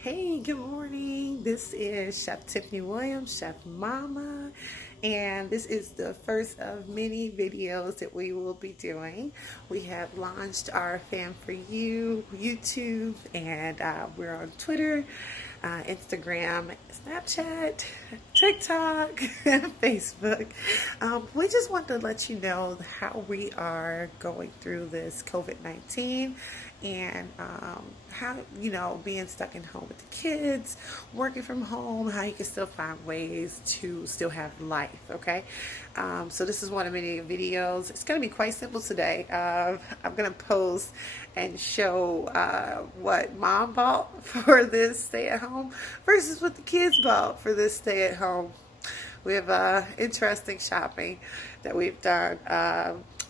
Hey, good morning. This is Chef Tiffany Williams, Chef Mama, and this is the first of many videos that we will be doing. We have launched our Fan for You YouTube, and we're on Twitter, Instagram, Snapchat, TikTok, and Facebook. We just want to let you know how we are going through this COVID-19 and how, being stuck in home with the kids, working from home, how you can still find ways to still have life, okay? So this is one of many videos. It's going to be quite simple today. I'm going to post and show what mom bought for this stay-at-home versus what the kids bought for this stay-at-home. We have interesting shopping that we've done.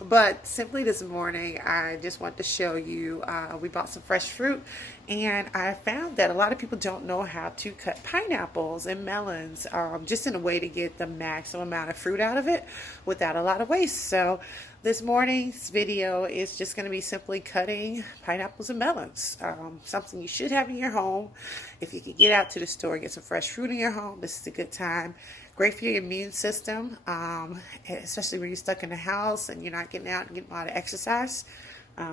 But simply this morning, I just want to show you, we bought some fresh fruit, and I found that a lot of people don't know how to cut pineapples and melons, just in a way to get the maximum amount of fruit out of it without a lot of waste. So this morning's video is just going to be simply cutting pineapples and melons, something you should have in your home. If you can get out to the store and get some fresh fruit in your home, this is a good time. Great for your immune system, especially when you're stuck in the house and you're not getting out and getting a lot of exercise.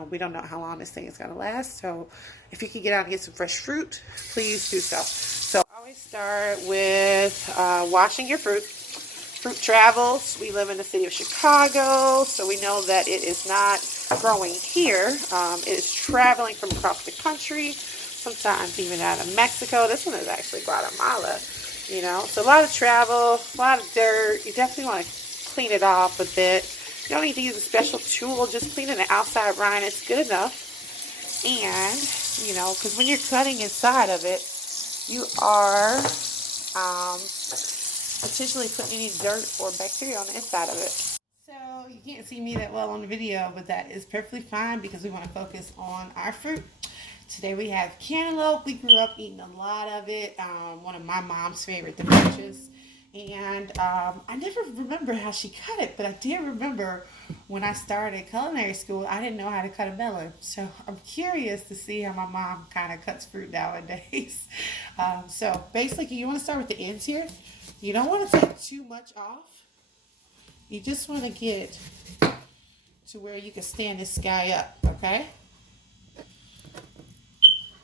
We don't know how long this thing is going to last, so if you can get out and get some fresh fruit, please do so. So I always start with washing your fruit. Fruit travels. We live in the city of Chicago, so we know that it is not growing here. It is traveling from across the country, sometimes even out of Mexico. This one is actually Guatemala. So a lot of travel, a lot of dirt. You definitely want to clean it off a bit. You don't need to use a special tool. Just cleaning the outside rind is good enough. And, because when you're cutting inside of it, you are potentially putting any dirt or bacteria on the inside of it. So you can't see me that well on the video, but that is perfectly fine because we want to focus on our fruit. Today we have cantaloupe. We grew up eating a lot of it. One of my mom's favorite to purchase. And I never remember how she cut it, but I did remember when I started culinary school, I didn't know how to cut a melon. So I'm curious to see how my mom kind of cuts fruit nowadays. So basically, you want to start with the ends here. You don't want to take too much off. You just want to get to where you can stand this guy up, okay?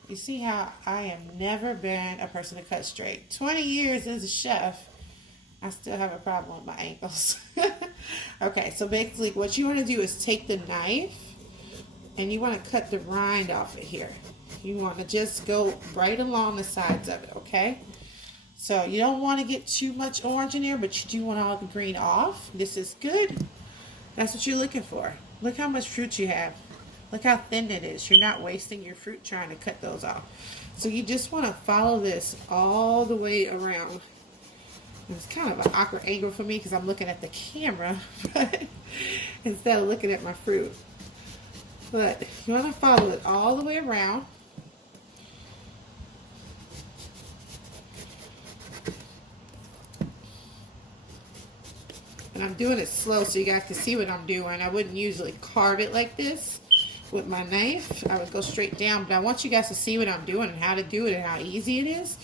You see how I have never been a person to cut straight. 20 years as a chef, I still have a problem with my ankles. Okay, so basically what you want to do is take the knife and you want to cut the rind off of here. You want to just go right along the sides of it, okay? So you don't want to get too much orange in there, but you do want all the green off. This is good. That's what you're looking for. Look how much fruit you have. Look how thin it is. You're not wasting your fruit trying to cut those off. So you just want to follow this all the way around. It's kind of an awkward angle for me because I'm looking at the camera, but instead of looking at my fruit. But you want to follow it all the way around. And I'm doing it slow so you guys can see what I'm doing. I wouldn't usually carve it like this with my knife. I would go straight down, but I want you guys to see what I'm doing and how to do it and how easy it is.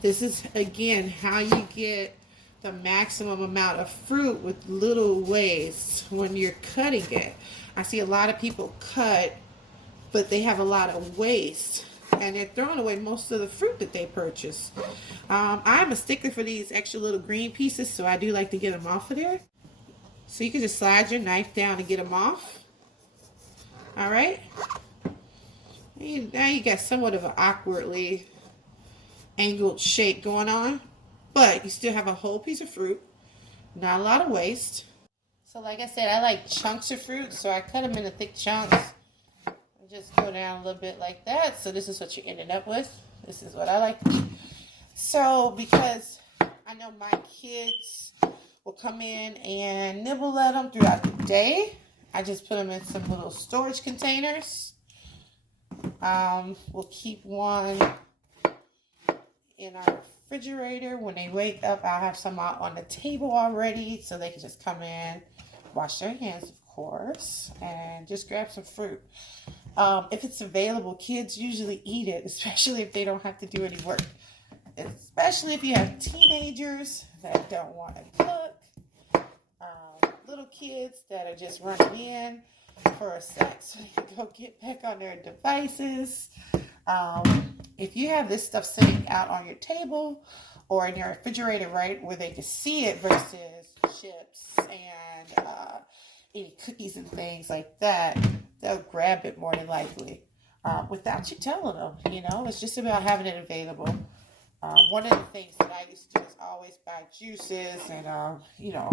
This is, again, how you get the maximum amount of fruit with little waste when you're cutting it. I see a lot of people cut, but they have a lot of waste, and they're throwing away most of the fruit that they purchase. I'm a stickler for these extra little green pieces, so I do like to get them off of there. So you can just slide your knife down and get them off. All right. Now you got somewhat of an awkwardly angled shape going on, but you still have a whole piece of fruit. Not a lot of waste. So like I said, I like chunks of fruit, so I cut them into thick chunks. And just go down a little bit like that. So this is what you're ending up with. This is what I like. So because I know my kids will come in and nibble at them throughout the day, I just put them in some little storage containers. We'll keep one in our refrigerator. When they wake up, I'll have some out on the table already so they can just come in, wash their hands, of course, and just grab some fruit. If it's available, kids usually eat it, especially if they don't have to do any work. Especially if you have teenagers that don't want to cook, little kids that are just running in for a sec so they can go get back on their devices. If you have this stuff sitting out on your table or in your refrigerator, right, where they can see it versus chips and any cookies and things like that, they'll grab it more than likely without you telling them. You know, it's just about having it available. One of the things that I used to do is always buy juices and, you know,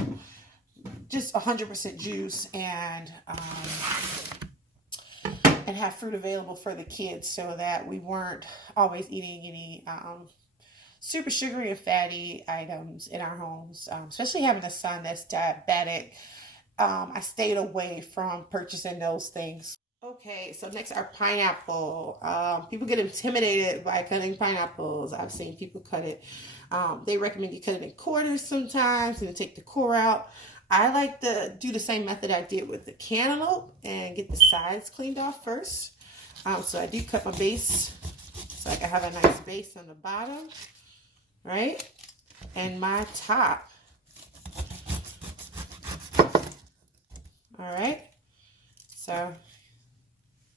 just 100% juice and have fruit available for the kids so that we weren't always eating any super sugary and fatty items in our homes, especially having a son that's diabetic. I stayed away from purchasing those things. Okay, so next are pineapple. People get intimidated by cutting pineapples. I've seen people cut it. They recommend you cut it in quarters sometimes and take the core out. I like to do the same method I did with the cantaloupe and get the sides cleaned off first. So I do cut my base so I can have a nice base on the bottom, right? And my top. All right, so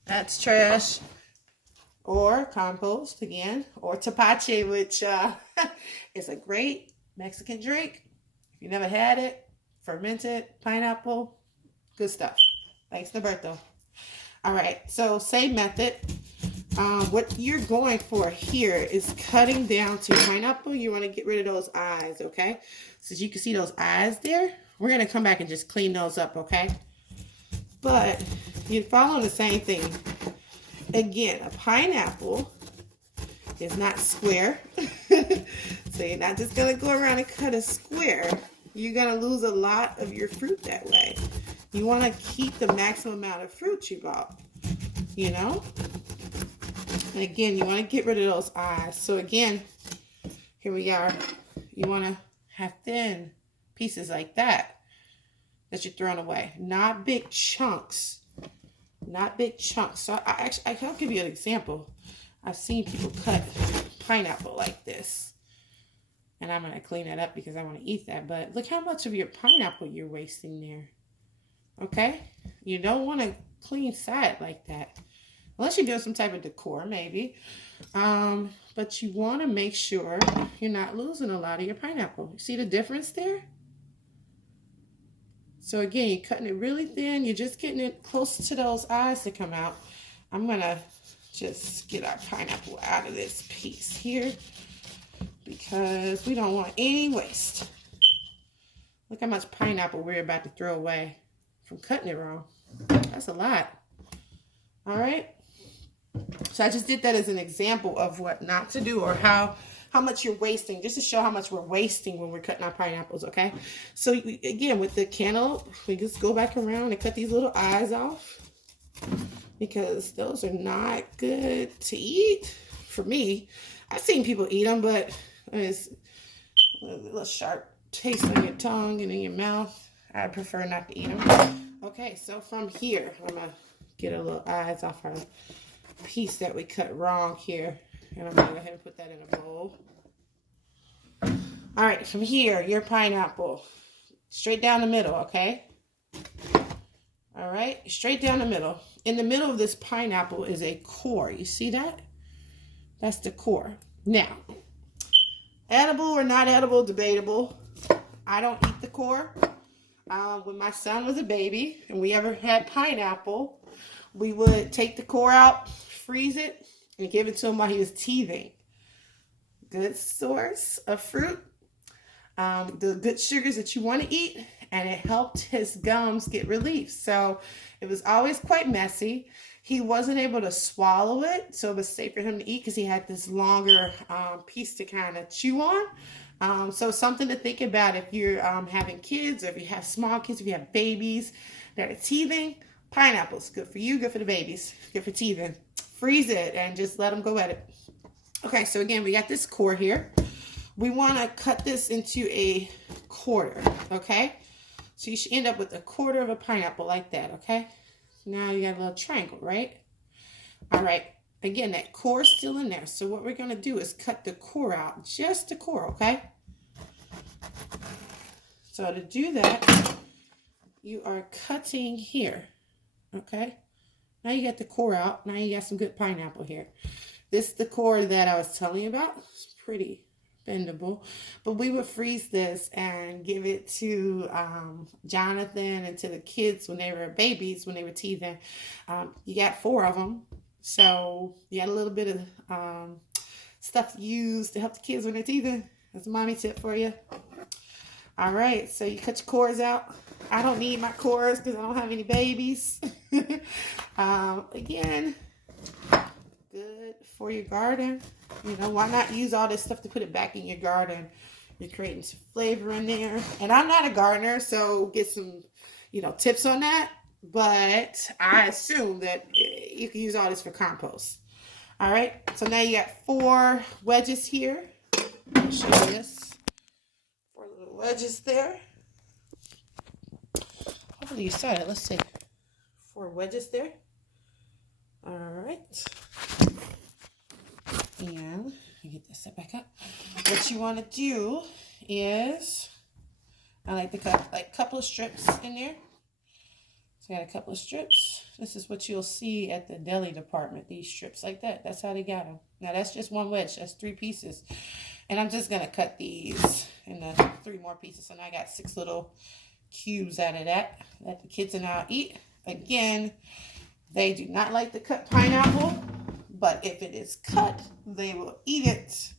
that's trash or compost again, or tapache, which is a great Mexican drink. If you never had it, fermented pineapple, good stuff. Thanks, Norberto. All right, so same method. What you're going for here is cutting down to pineapple. You want to get rid of those eyes, okay? So you can see those eyes there. We're going to come back and just clean those up, okay? But you're following the same thing. Again, a pineapple is not square. So you're not just going to go around and cut a square. You're going to lose a lot of your fruit that way. You want to keep the maximum amount of fruit you bought, you know? And again, you want to get rid of those eyes. So again, here we are. You want to have thin pieces like that you're throwing away. Not big chunks. Not big chunks. So I'll give you an example. I've seen people cut pineapple like this. And I'm going to clean that up because I want to eat that. But look how much of your pineapple you're wasting there. Okay? You don't want a clean side like that. Unless you're doing some type of decor, maybe. But you want to make sure you're not losing a lot of your pineapple. You see the difference there? So again, you're cutting it really thin. You're just getting it close to those eyes to come out. I'm going to just get our pineapple out of this piece here because we don't want any waste. Look how much pineapple we're about to throw away from cutting it wrong. That's a lot. All right. So I just did that as an example of what not to do or how much you're wasting, just to show how much we're wasting when we're cutting our pineapples, okay? So again, with the cantaloupe, we just go back around and cut these little eyes off because those are not good to eat for me. I've seen people eat them, but it's a little sharp taste on your tongue and in your mouth. I prefer not to eat them. Okay, so from here, I'm going to get a little eyes off our piece that we cut wrong here. And I'm going to go ahead and put that in a bowl. All right, from here, your pineapple. Straight down the middle, okay? All right, straight down the middle. In the middle of this pineapple is a core. You see that? That's the core. Now, edible or not edible, debatable. I don't eat the core. When my son was a baby and we ever had pineapple, we would take the core out, freeze it, and give it to him while he was teething. Good source of fruit. The good sugars that you want to eat, and it helped his gums get relief. So it was always quite messy. He wasn't able to swallow it, so it was safe for him to eat because he had this longer piece to kind of chew on. So something to think about if you're having kids, or if you have small kids, if you have babies that are teething. Pineapples, good for you, good for the babies, good for teething. Freeze it and just let them go at it. Okay, so again, we got this core here. We want to cut this into a quarter, okay? So you should end up with a quarter of a pineapple like that, okay? Now you got a little triangle, right? All right. Again, that core is still in there. So what we're going to do is cut the core out, just the core, okay? So to do that, you are cutting here, okay? Now you got the core out. Now you got some good pineapple here. This is the core that I was telling you about. It's pretty bendable. But we would freeze this and give it to Jonathan and to the kids when they were babies, when they were teething. You got 4 of them. So you got a little bit of stuff to use to help the kids when they're teething. That's a mommy tip for you. All right, so you cut your cores out. I don't need my cores because I don't have any babies. Again, good for your garden. You know, why not use all this stuff to put it back in your garden? You're creating some flavor in there. And I'm not a gardener, so get some, tips on that. But I assume that you can use all this for compost. All right, so now you got 4 wedges here. I'll show you this. 4 little wedges there. Hopefully you saw it. Let's see. 4 wedges there. All right. And let me get this set back up. What you want to do is, I like to cut like a couple of strips in there. So I got a couple of strips. This is what you'll see at the deli department. These strips like that. That's how they got them. Now that's just 1 wedge. That's 3 pieces. And I'm just going to cut these into 3 more pieces. So now I got 6 little cubes out of that the kids and I'll eat. Again, they do not like to cut pineapple, but if it is cut, they will eat it.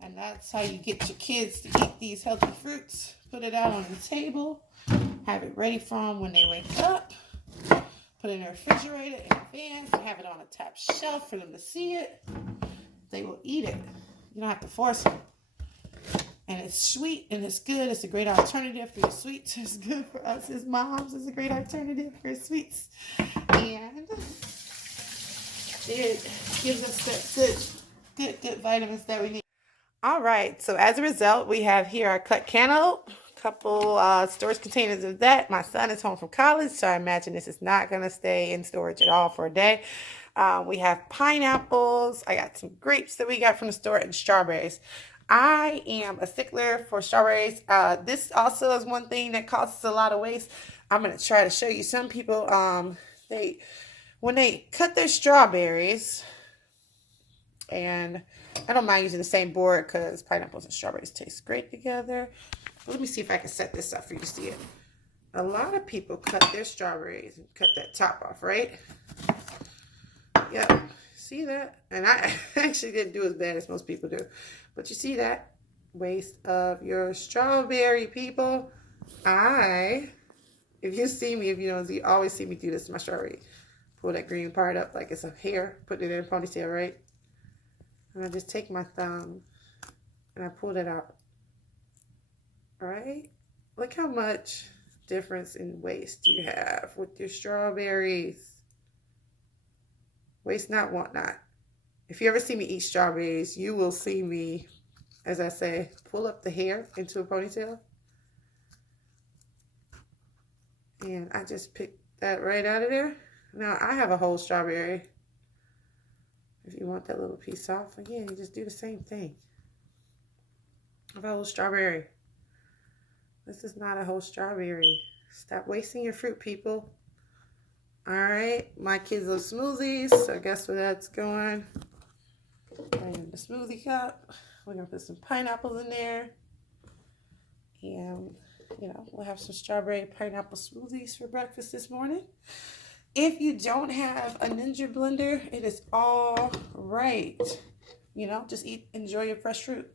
And that's how you get your kids to eat these healthy fruits. Put it out on the table, have it ready for them when they wake up, put it in the refrigerator in advance, and have it on a top shelf for them to see it. They will eat it. You don't have to force them. And it's sweet and it's good. It's a great alternative for your sweets. It's good for us as moms. It's a great alternative for your sweets. And it gives us that good vitamins that we need. All right. So as a result, we have here our cut cantaloupe. A couple storage containers of that. My son is home from college, so I imagine this is not going to stay in storage at all for a day. We have pineapples. I got some grapes that we got from the store and strawberries. I am a stickler for strawberries. This also is one thing that causes a lot of waste. I'm going to try to show you. Some people, when they cut their strawberries, and I don't mind using the same board because pineapples and strawberries taste great together. But let me see if I can set this up for you to see it. A lot of people cut their strawberries and cut that top off, right? Yep. See that? And I actually didn't do as bad as most people do. But you see that? Waste of your strawberry, people. If you see me, you always see me do this to my strawberry. Pull that green part up like it's a hair. Put it in a ponytail, right? And I just take my thumb and I pull it out. All right? Look how much difference in waste you have with your strawberries. Waste not, want not. If you ever see me eat strawberries, you will see me, as I say, pull up the hair into a ponytail. And I just pick that right out of there. Now, I have a whole strawberry. If you want that little piece off, again, you just do the same thing. I have a whole strawberry. This is not a whole strawberry. Stop wasting your fruit, people. All right, my kids love smoothies, so guess where that's going? Right in the smoothie cup. We're gonna put some pineapples in there, and we'll have some strawberry pineapple smoothies for breakfast this morning. If you don't have a Ninja blender, it is all right. Just enjoy your fresh fruit.